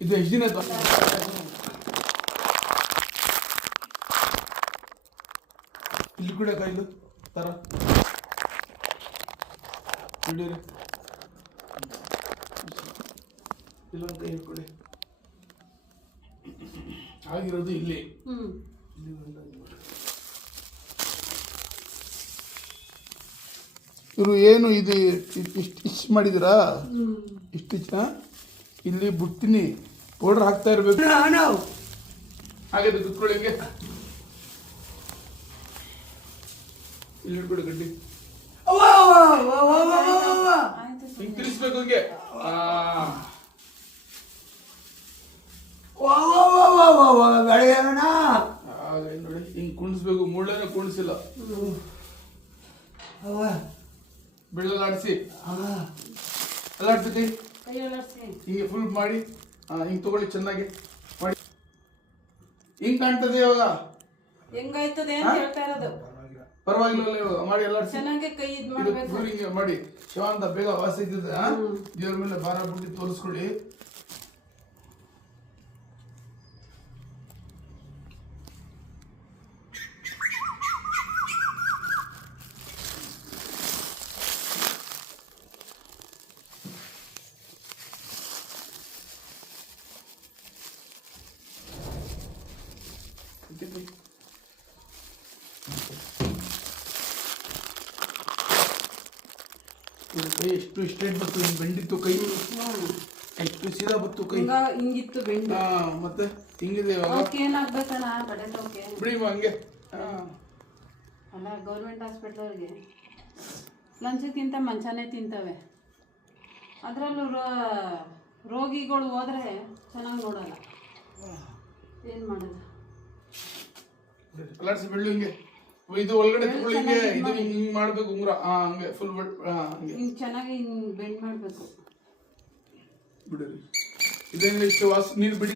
ಇದು ಎಷ್ಟು ದಿನ ಇಲ್ಲಿ ಕೂಡ ಕಾಯಿಲು ತರ ಹಿಡೀರಿ ಇಲ್ಲೊಂದು ಕೈ ಹಿಡ್ಕೊಳ್ಳಿ ಆಗಿರೋದು ಇಲ್ಲಿ ಇವರು ಏನು ಇದು ಇಷ್ಟು ಮಾಡಿದಿರಾ ಇಷ್ಟು ಇಲ್ಲಿ ಬುಟ್ಟಿನಿ ಪೌಡರ್ ಹಾಕ್ತಾ ಇರ್ಬೇಕು ಹಾಗಾದ್ರೆ ಕುತ್ಕೊಳ್ಳಿಗೆ ಇಲ್ಲಿ ಹಿಡ್ಕೊಡಿ ಗಡ್ಡಿ ಹಿಂಗೆ ತಿರ್ಸ್ಬೇಕು ಹಿಂಗೆ ನೋಡಿ ಹಿಂಗೆ ಕುಣಿಸ್ಬೇಕು ಮುಳ್ಳೇನ ಕುಣಿಸಿಲ್ಲ ಬೆಳ್ಳಲಾಡಿಸಿ ಅಲ್ಲಾಡ್ಸಿ ಹಿಂಗೆ ಫುಲ್ ಮಾಡಿ ಹಿಂಗೆ ತಗೊಳ್ಳಿ ಚೆನ್ನಾಗಿ ಮಾಡಿ ಹಿಂಗ್ ಕಾಣ್ತದೆ ಇವಾಗ ಹೆಂಗಾಯ್ತದೆ ಅಂತ ಹೇಳ್ತಾ ಇರೋದು ಪರವಾಗಿಲ್ಲ ಇವಾಗ ಮಾಡಿ ಎಲ್ಲ ಚೆನ್ನಾಗಿ ಕೈ ಇದು ಮಾಡಬೇಕು ಹಿಂಗೆ ಮಾಡಿ ಶಿವಾಂತ ಬೇಗ ವಾಸಿ ಇದ್ದಿದೆ ದೇವ್ರ ಮೇಲೆ ಭಾರ ಬಿಟ್ಟು ತೋರಿಸ್ಕೊಳ್ಳಿ ಕೈ ಎಷ್ಟು ಸ್ಟ್ರೇಟ್ ಬತ್ತು ಹಿಂಗೆ ಬೆಂಡಿತ್ತು ಕೈ ಎಷ್ಟು ಸೀದಾ ಬತ್ತು ಕೈ ಹಿಂಗಿತ್ತು ಬೆಂಡ್ ಮತ್ತೆ ಹಿಂಗಿದೆ ಏನಾಗ್ಬೇಕಣ್ಣ ಕಡೆ ತೋಕೆ ಬಿಡಿ ಹಂಗೆ ಅಲ್ಲ ಗೌರ್ಮೆಂಟ್ ಹಾಸ್ಪಿಟ್ಲ್ ಅವ್ರಿಗೆ ಲಂಚಕ್ಕಿಂತ ಮಂಚಾನೆ ತಿಂತವೆ ಅದರಲ್ಲೂ ರೋಗಿಗಳು ಹೋದ್ರೆ ಚೆನ್ನಾಗಿ ನೋಡಲ್ಲ ಏನು ಮಾಡೋದು ಕಲರ್ಸಿ ಬೆಳ್ಳು ಹಿಂಗೆ ಇದು ಒಳಗಡೆ ತಗೊಳ್ಳಿ ಹಿಂಗೆ ಇದು ಹಿಂಗೆ ಮಾಡ್ಬೇಕು ಉಂಗ್ರ ಹಂಗೆ ಫುಲ್ ಹಂಗೆ ಹಿಂಗೆ ಚೆನ್ನಾಗಿ ಹಿಂಗೆ ಬೆಂಡ್ ಮಾಡಬೇಕು ಬಿಡ್ರಿ ಇದೇನು ಇಷ್ಟು ವಾಸ ನೀರು ಬಿಡಿ